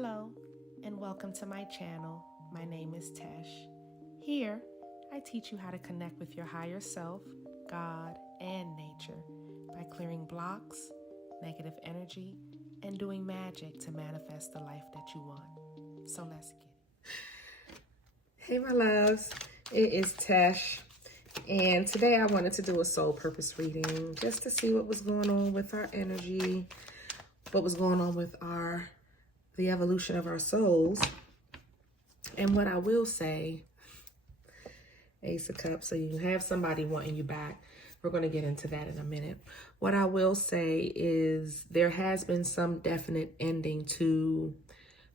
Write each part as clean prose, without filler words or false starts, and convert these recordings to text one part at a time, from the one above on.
Hello, and welcome to my channel. My name is Tesh. Here, I teach you how to connect with your higher self, God, and nature by clearing blocks, negative energy, and doing magic to manifest the life that you want. So let's get it. Hey my loves, it is Tesh, and today I wanted to do a soul purpose reading just to see what was going on with our energy, what was going on with the evolution of our souls. And what I will say, Ace of Cups, so you have somebody wanting you back. We're going to get into that in a minute. What I will say is there has been some definite ending to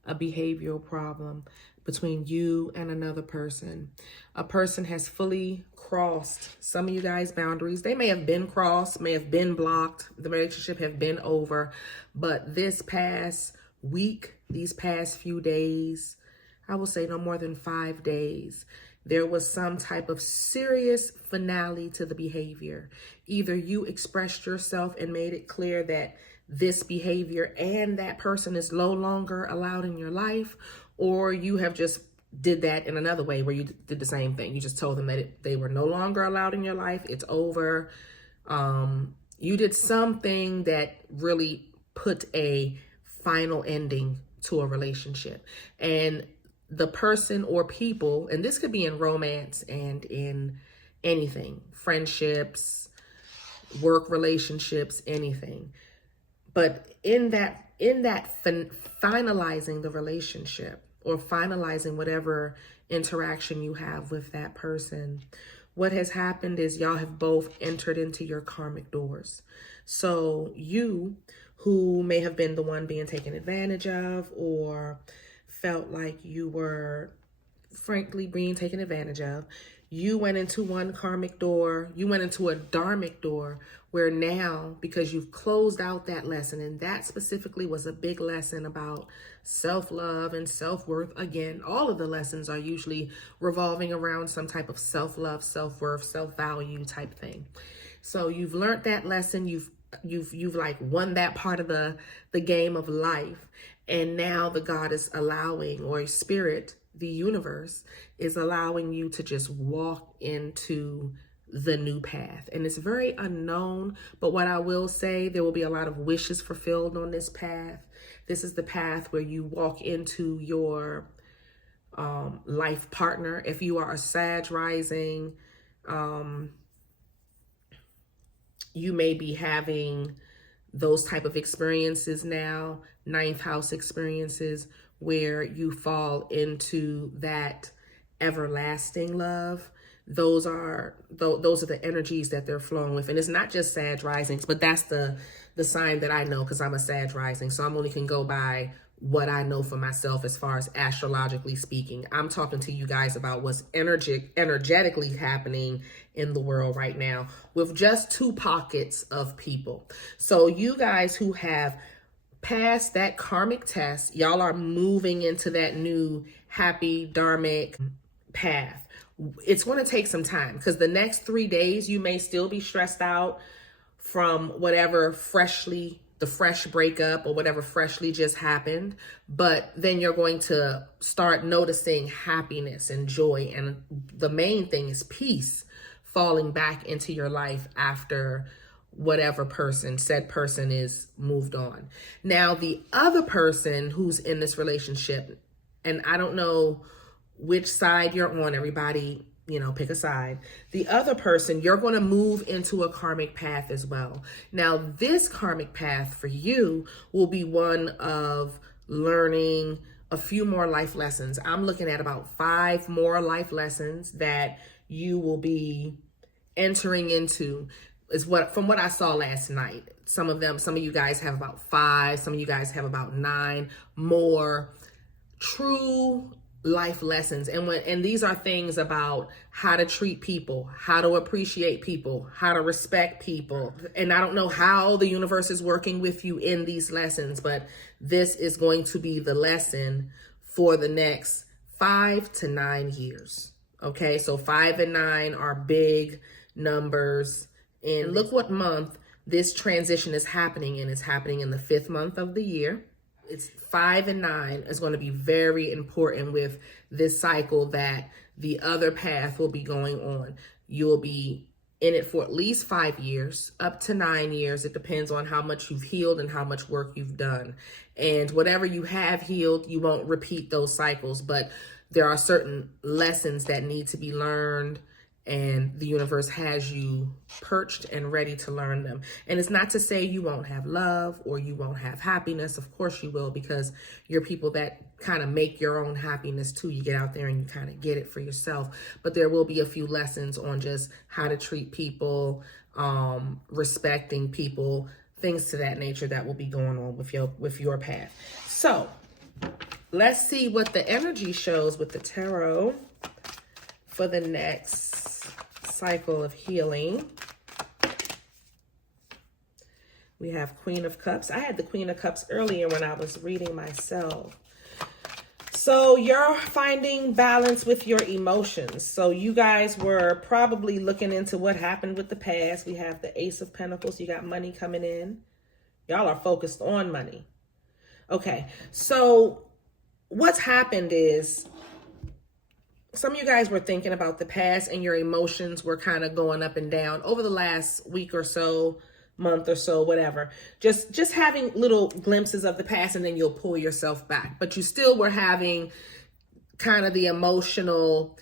a behavioral problem between you and another person. A person has fully crossed some of you guys' boundaries. They may have been crossed, may have been blocked. The relationship have been over. But this past week, these past few days, I will say no more than 5 days, there was some type of serious finale to the behavior. Either you expressed yourself and made it clear that this behavior and that person is no longer allowed in your life, or you have just did that in another way where you did the same thing. You just told them that they were no longer allowed in your life. It's over. You did something that really put a final ending to a relationship. And the person or people, and this could be in romance and in anything, friendships, work relationships, anything. But in that finalizing the relationship or finalizing whatever interaction you have with that person, what has happened is y'all have both entered into your karmic doors. So you, who may have been the one being taken advantage of or felt like you were frankly being taken advantage of, you went into one karmic door, you went into a dharmic door, where now, because you've closed out that lesson, and that specifically was a big lesson about self-love and self-worth. Again, all of the lessons are usually revolving around some type of self-love, self-worth, self-value type thing. So you've learned that lesson, you've like won that part of the game of life. And now the God is allowing, or spirit, the universe is allowing you to just walk into the new path. And it's very unknown, but what I will say, there will be a lot of wishes fulfilled on this path. This is the path where you walk into your life partner. If you are a Sag rising, you may be having those type of experiences now, ninth house experiences, where you fall into that everlasting love. Those are the energies that they're flowing with. And it's not just Sag risings, but that's the sign that I know, because I'm a Sag rising. So I'm only can go by what I know for myself as far as astrologically speaking. I'm talking to you guys about what's energetically happening in the world right now with just two pockets of people. So you guys who have passed that karmic test, y'all are moving into that new happy dharmic path. It's going to take some time, because the next 3 days you may still be stressed out from whatever the fresh breakup or whatever freshly just happened. But then you're going to start noticing happiness and joy. And the main thing is peace falling back into your life after whatever said person is moved on. Now, the other person who's in this relationship, and I don't know which side you're on, everybody, pick a side. The other person, you're going to move into a karmic path as well. Now, this karmic path for you will be one of learning a few more life lessons. I'm looking at about 5 more life lessons that you will be entering into. Is from what I saw last night. Some of you guys have about 5, some of you guys have about 9 more true life lessons. And these are things about how to treat people, how to appreciate people, how to respect people. And I don't know how the universe is working with you in these lessons, but this is going to be the lesson for the next 5 to 9 years. Okay, so 5 and 9 are big numbers. And look what month this transition is happening in. It's happening in the 5th month of the year. It's 5 and 9 is going to be very important with this cycle, that the other path will be going on. You'll be in it for at least 5 years, up to 9 years. It depends on how much you've healed and how much work you've done. And whatever you have healed, you won't repeat those cycles, but there are certain lessons that need to be learned, and the universe has you perched and ready to learn them. And it's not to say you won't have love or you won't have happiness. Of course you will, because you're people that kind of make your own happiness too. You get out there and you kind of get it for yourself. But there will be a few lessons on just how to treat people, respecting people, things to that nature that will be going on with your path. So let's see what the energy shows with the tarot for the next cycle of healing. We have Queen of Cups. I had the Queen of Cups earlier when I was reading myself. So you're finding balance with your emotions. So you guys were probably looking into what happened with the past. We have the Ace of Pentacles. You got money coming in. Y'all are focused on money. Okay, so what's happened is some of you guys were thinking about the past and your emotions were kind of going up and down over the last week or so, month or so, whatever. Just having little glimpses of the past, and then you'll pull yourself back. But you still were having kind of the emotional,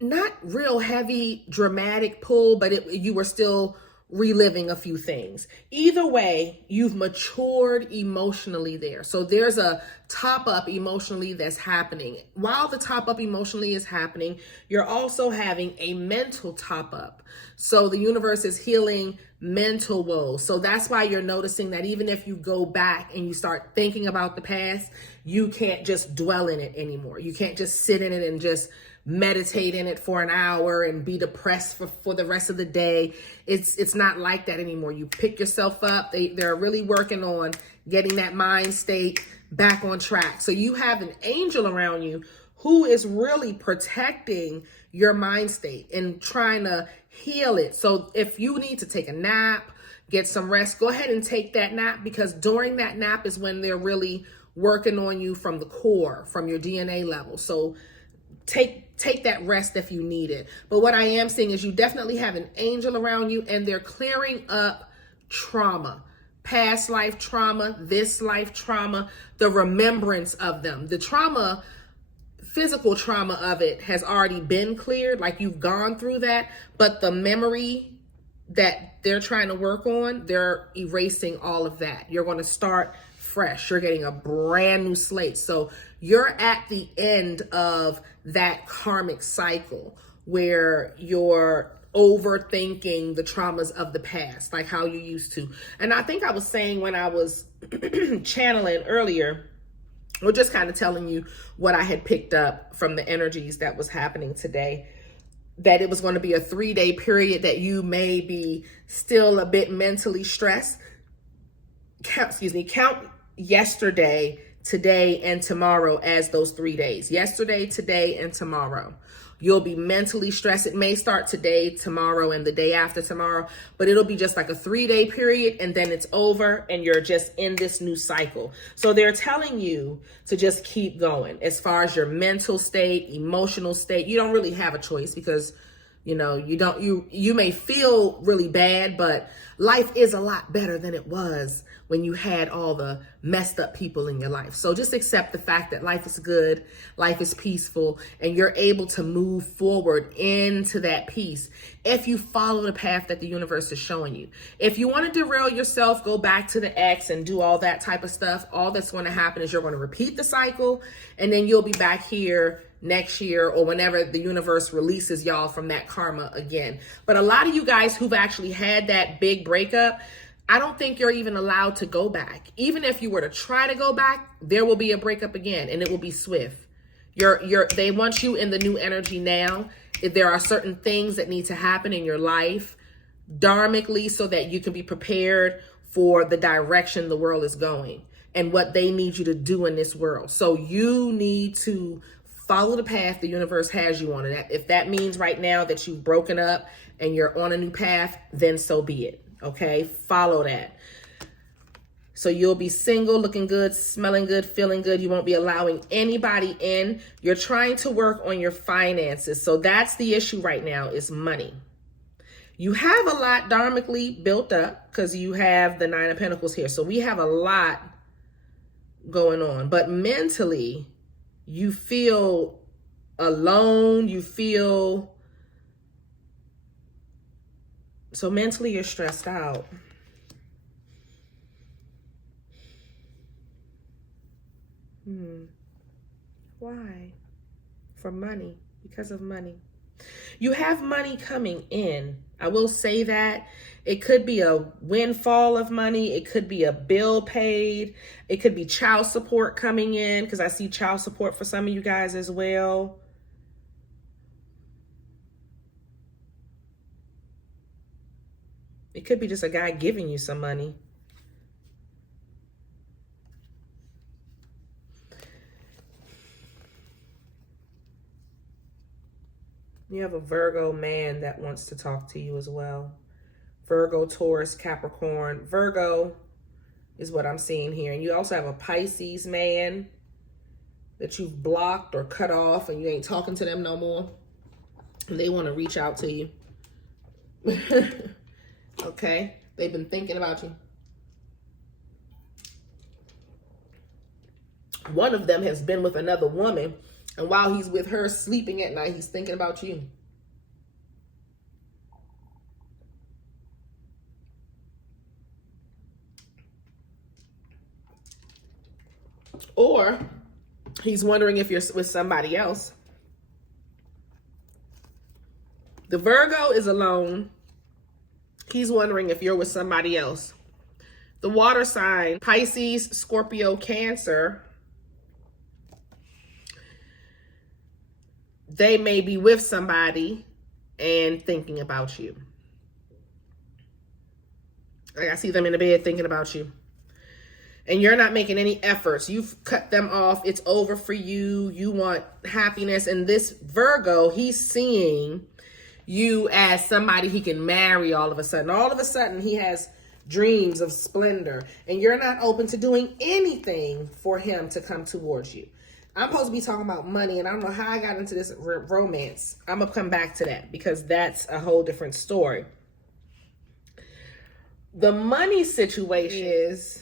not real heavy, dramatic pull, but you were still reliving a few things. Either way, you've matured emotionally there. So there's a top up emotionally that's happening. While the top up emotionally is happening, you're also having a mental top up. So the universe is healing mental woes. So that's why you're noticing that even if you go back and you start thinking about the past, you can't just dwell in it anymore. You can't just sit in it and just meditate in it for an hour and be depressed for the rest of the day. It's not like that anymore. You pick yourself up. They're really working on getting that mind state back on track. So you have an angel around you who is really protecting your mind state and trying to heal it. So if you need to take a nap, get some rest, go ahead and take that nap, because during that nap is when they're really working on you from the core, from your DNA level. So take that rest if you need it. But what I am seeing is you definitely have an angel around you, and they're clearing up trauma, past life trauma, this life trauma, the remembrance of them. The trauma, physical trauma of it has already been cleared, like you've gone through that, but the memory that they're trying to work on, they're erasing all of that. You're going to start fresh. You're getting a brand new slate. So you're at the end of that karmic cycle where you're overthinking the traumas of the past, like how you used to. And I think I was saying when I was channeling earlier, or just kind of telling you what I had picked up from the energies that was happening today, that it was going to be a 3-day period that you may be still a bit mentally stressed. Count yesterday, today, and tomorrow as those 3 days. Yesterday, today, and tomorrow. You'll be mentally stressed. It may start today, tomorrow, and the day after tomorrow, but it'll be just like a 3-day period, and then it's over, and you're just in this new cycle. So they're telling you to just keep going. As far as your mental state, emotional state, you don't really have a choice, because you may feel really bad, but life is a lot better than it was when you had all the messed up people in your life. So just accept the fact that life is good, life is peaceful, and you're able to move forward into that peace if you follow the path that the universe is showing you. If you want to derail yourself, go back to the ex and do all that type of stuff, all that's going to happen is you're going to repeat the cycle, and then you'll be back here next year or whenever the universe releases y'all from that karma again. But a lot of you guys who've actually had that big breakup, I don't think you're even allowed to go back. Even if you were to try to go back, there will be a breakup again, and it will be swift. They want you in the new energy now. If there are certain things that need to happen in your life dharmically so that you can be prepared for the direction the world is going and what they need you to do in this world. So you need to follow the path the universe has you on. And if that means right now that you've broken up and you're on a new path, then so be it. Okay, follow that. So you'll be single, looking good, smelling good, feeling good. You won't be allowing anybody in. You're trying to work on your finances. So that's the issue right now, is money. You have a lot dharmically built up because you have the Nine of Pentacles here. So we have a lot going on. But mentally, you feel alone. You feel... So mentally, you're stressed out. Why? For money. Because of money. You have money coming in. I will say that. It could be a windfall of money. It could be a bill paid. It could be child support coming in, because I see child support for some of you guys as well. It could be just a guy giving you some money. You have a Virgo man that wants to talk to you as well. Virgo, Taurus, Capricorn. Virgo is what I'm seeing here. And you also have a Pisces man that you've blocked or cut off and you ain't talking to them no more. And they want to reach out to you. Okay? They've been thinking about you. One of them has been with another woman, and while he's with her sleeping at night, he's thinking about you. Or he's wondering if you're with somebody else. The Virgo is alone. He's wondering if you're with somebody else. The water sign, Pisces, Scorpio, Cancer, they may be with somebody and thinking about you. Like, I see them in the bed thinking about you. And you're not making any efforts. You've cut them off. It's over for you. You want happiness. And this Virgo, he's seeing you as somebody he can marry all of a sudden. All of a sudden, he has dreams of splendor. And you're not open to doing anything for him to come towards you. I'm supposed to be talking about money, and I don't know how I got into this romance. I'm going to come back to that because that's a whole different story. The money situation is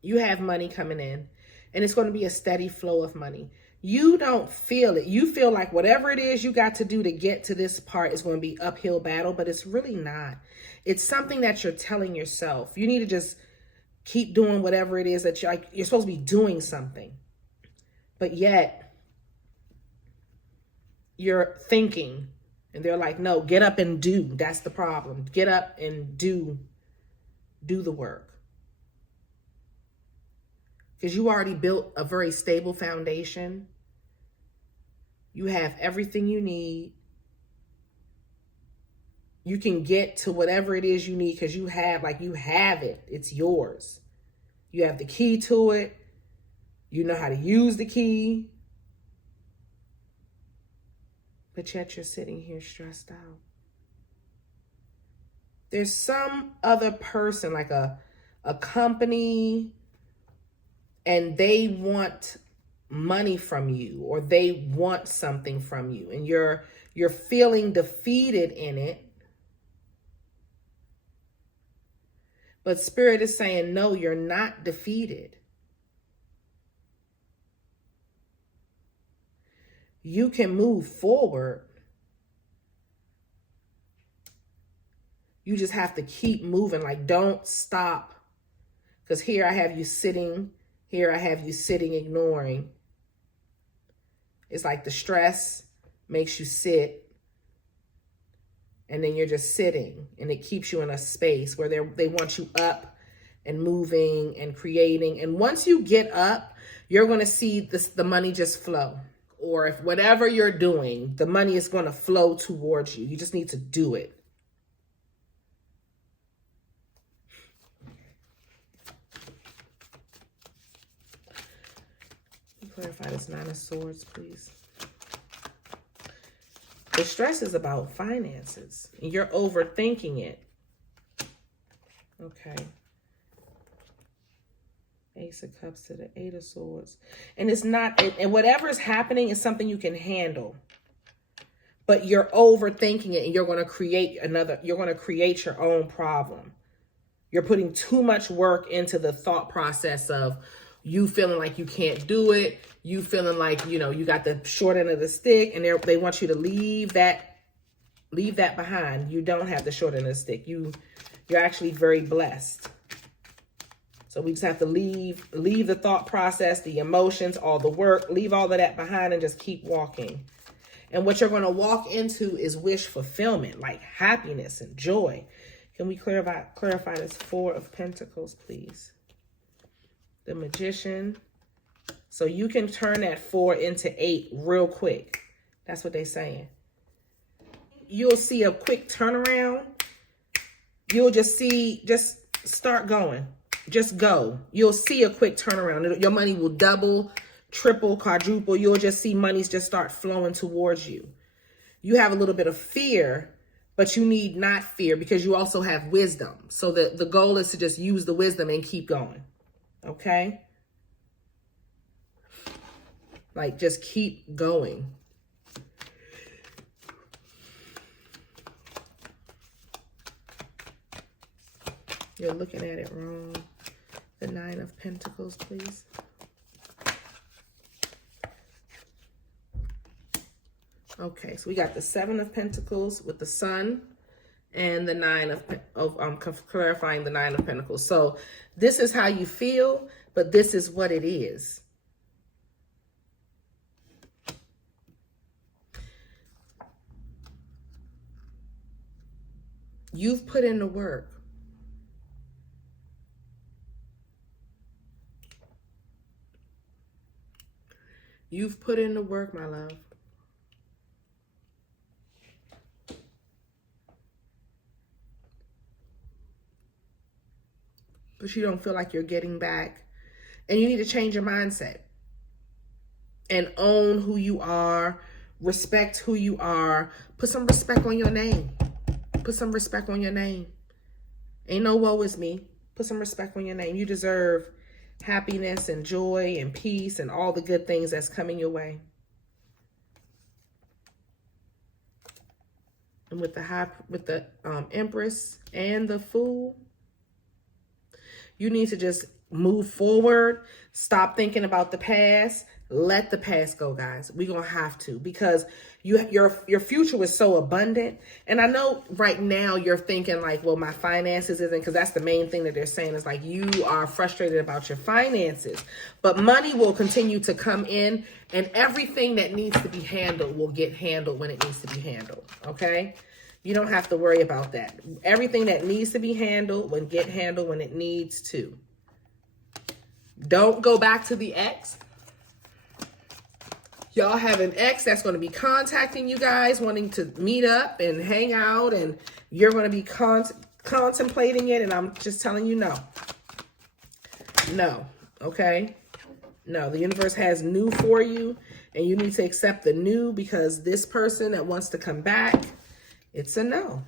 you have money coming in, and it's going to be a steady flow of money. You don't feel it. You feel like whatever it is you got to do to get to this part is going to be uphill battle, but it's really not. It's something that you're telling yourself. You need to just keep doing whatever it is that you're supposed to be doing something. But yet, you're thinking, and they're like, no, get up and do. That's the problem. Get up and do the work. Because you already built a very stable foundation. You have everything you need. You can get to whatever it is you need because you have it. It's yours. You have the key to it. You know how to use the key. But yet you're sitting here stressed out. There's some other person, like a company, and they want money from you, or they want something from you, and you're feeling defeated in it. But Spirit is saying, no, you're not defeated. You can move forward. You just have to keep moving. Like, don't stop. Because here I have you sitting. Here I have you sitting, ignoring. It's like the stress makes you sit. And then you're just sitting. And it keeps you in a space where they want you up and moving and creating. And once you get up, you're going to see the money just flow. Or if whatever you're doing, the money is going to flow towards you. You just need to do it. Clarify this Nine of Swords, please. The stress is about finances. You're overthinking it. Okay. Ace of Cups to the Eight of Swords. And it's not, and whatever is happening is something you can handle. But you're overthinking it and you're going to create your own problem. You're putting too much work into the thought process of you feeling like you can't do it. You feeling like, you know, you got the short end of the stick and they want you to leave that behind. You don't have the short end of the stick. You're actually very blessed. So we just have to leave the thought process, the emotions, all the work, leave all of that behind and just keep walking. And what you're going to walk into is wish fulfillment, like happiness and joy. Can we clarify this Four of Pentacles, please? The Magician. So you can turn that 4 into 8 real quick. That's what they're saying. You'll see a quick turnaround. You'll just start going. Just go. You'll see a quick turnaround. Your money will double, triple, quadruple. You'll just see monies just start flowing towards you. You have a little bit of fear, but you need not fear because you also have wisdom. So the goal is to just use the wisdom and keep going. Okay? Like, just keep going. You're looking at it wrong. The Nine of Pentacles, please. Okay, so we got the Seven of Pentacles with the Sun and the Nine of clarifying the Nine of Pentacles. So this is how you feel, but this is what it is. You've put in the work. You've put in the work, my love. But you don't feel like you're getting back. And you need to change your mindset. And own who you are. Respect who you are. Put some respect on your name. Put some respect on your name. Ain't no woe is me. Put some respect on your name. You deserve happiness and joy and peace and all the good things that's coming your way. And with the Empress and the Fool, you need to just move forward. Stop thinking about the past. Let the past go, guys. We're going to have to, because your future is so abundant. And I know right now you're thinking like, well, my finances isn't, because that's the main thing that they're saying is like you are frustrated about your finances. But money will continue to come in, and everything that needs to be handled will get handled when it needs to be handled. Okay? You don't have to worry about that. Everything that needs to be handled will get handled when it needs to. Don't go back to the ex. Y'all have an ex that's going to be contacting you guys, wanting to meet up and hang out, and you're going to be contemplating it, and I'm just telling you no. No, okay? No, the universe has new for you, and you need to accept the new, because this person that wants to come back, it's a no.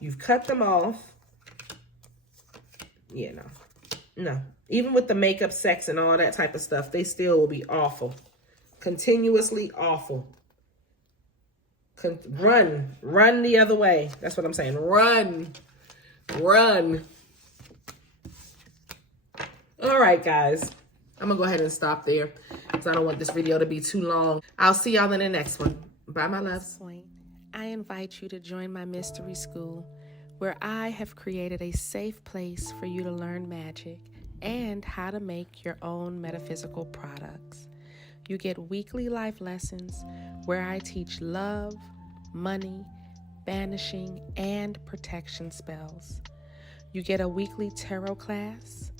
You've cut them off. Yeah, no. No. Even with the makeup, sex, and all that type of stuff, they still will be awful. Continuously awful. Run the other way. That's what I'm saying. Run. All right, guys. I'm going to go ahead and stop there because I don't want this video to be too long. I'll see y'all in the next one. Bye, my loves. I invite you to join my mystery school, where I have created a safe place for you to learn magic and how to make your own metaphysical products. You get weekly life lessons where I teach love, money, banishing, and protection spells. You get a weekly tarot class.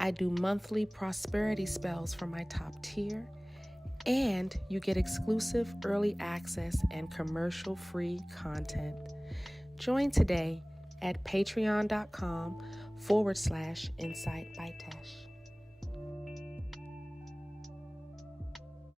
I do monthly prosperity spells for my top tier. And you get exclusive early access and commercial-free content. Join today at patreon.com/Insight by Tesh.